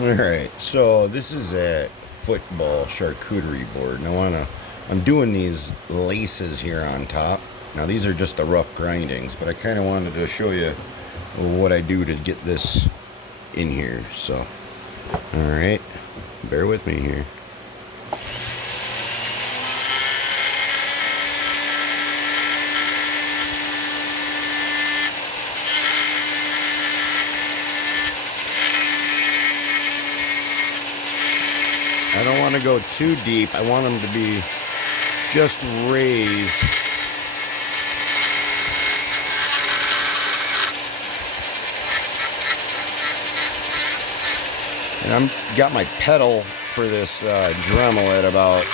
Alright, so this is a football charcuterie board. And I'm doing these laces here on top. Now these are just the rough grindings, but I kind of wanted to show you what I do to get this in here. So, alright, bear with me here. I don't want to go too deep. I want them to be just raised. And I'm got my pedal for this Dremel at about,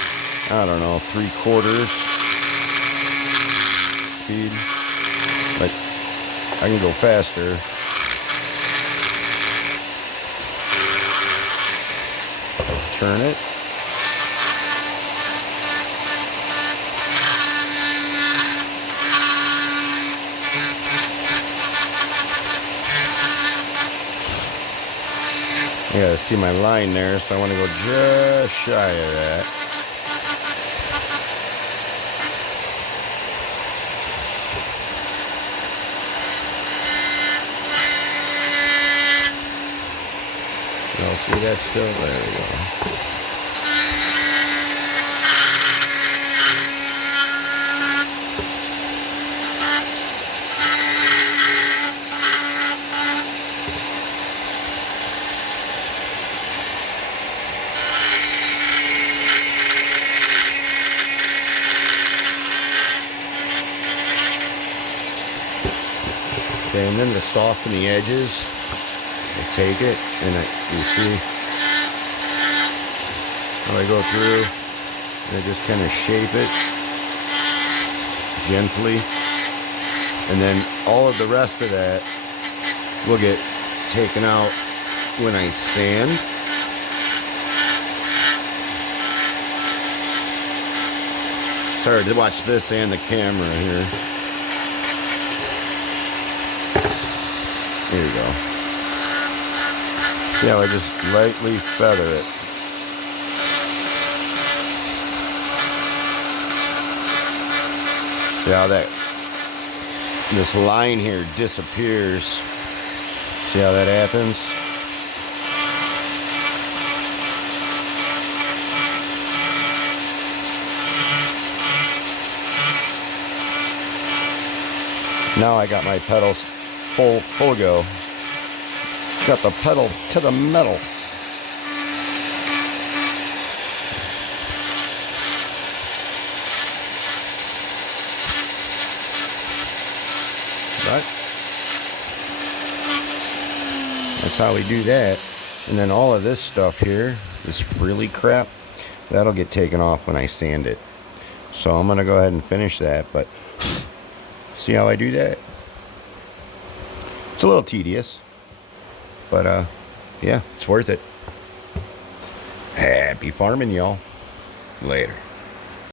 I don't know, 3/4 speed. But I can go faster. Turn it. You gotta see my line there, so I want to go just shy of that. You'll see that still? There we go. Okay, and then to soften the edges, I take it and you see how I go through and I just kind of shape it gently, and then all of the rest of that will get taken out when I sand. Sorry to watch this and the camera here. Here you go. See how I just lightly feather it. See how this line here disappears. See how that happens? Now I got my pedals full go. Got the pedal to the metal. Right? That's how we do that. And then all of this stuff here, this frilly crap, that'll get taken off when I sand it. So I'm gonna go ahead and finish that, but see how I do that? It's a little tedious, but yeah, it's worth it. Happy farming, y'all. Later.